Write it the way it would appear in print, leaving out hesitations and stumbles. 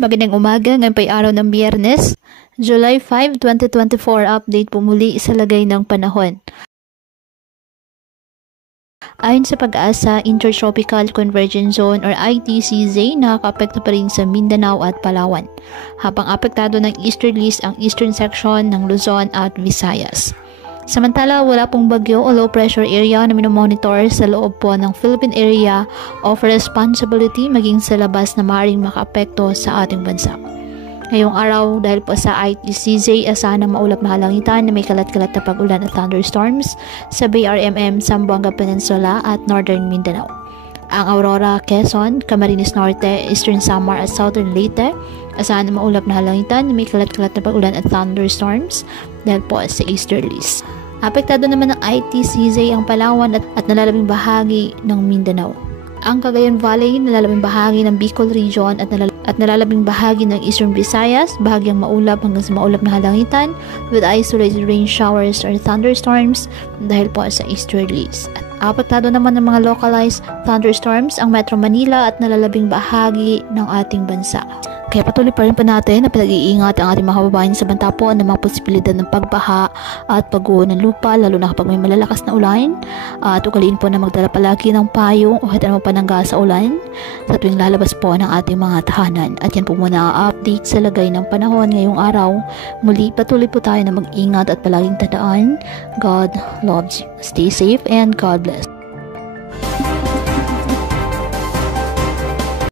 Magandang umaga, ngayon pa'y araw ng Biyernes, July 5, 2024. Update po muli sa lagay ng panahon. Ayon sa Pag-asa, Intertropical Convergence Zone or ITCZ nakakaapekto pa rin sa Mindanao at Palawan, habang apektado ng easterlies ang eastern section ng Luzon at Visayas. Samantala, wala pong bagyo o low pressure area na minomonitor sa loob po ng Philippine Area of Responsibility maging sa labas na maaaring makaapekto sa ating bansa. Ngayong araw, dahil po sa ITCZ, asahan ng maulap na kalangitan na may kalat-kalat na pag-ulan at thunderstorms sa BRMM, Zamboanga Peninsula at Northern Mindanao. Ang Aurora, Quezon, Camarines Norte, Eastern Samar at Southern Leyte, asahan ng maulap na kalangitan na may kalat-kalat na pag-ulan at thunderstorms dahil po sa easterlies. Apektado naman ng ITCZ ang Palawan at nalalabing bahagi ng Mindanao. Ang Cagayan Valley, nalalabing bahagi ng Bicol Region at nalalabing bahagi ng Eastern Visayas, bahagyang maulap hanggang sa maulap na kalangitan with isolated rain showers or thunderstorms dahil po sa easterlies. At apektado naman ng mga localized thunderstorms ang Metro Manila at nalalabing bahagi ng ating bansa. Kaya patuloy pa rin po natin na pinag-iingat ang ating mga kababayan sa banta po ng mga posibilidad ng pagbaha at pagguho ng lupa, lalo na kapag may malalakas na ulan. At ugaliin po na magdala palagi ng payong o kahit anong panangga sa ulan sa tuwing lalabas po ng ating mga tahanan. At yan po muna ang update sa lagay ng panahon ngayong araw. Muli patuloy po tayo na mag-ingat at palaging tandaan, God loves you. Stay safe and God bless.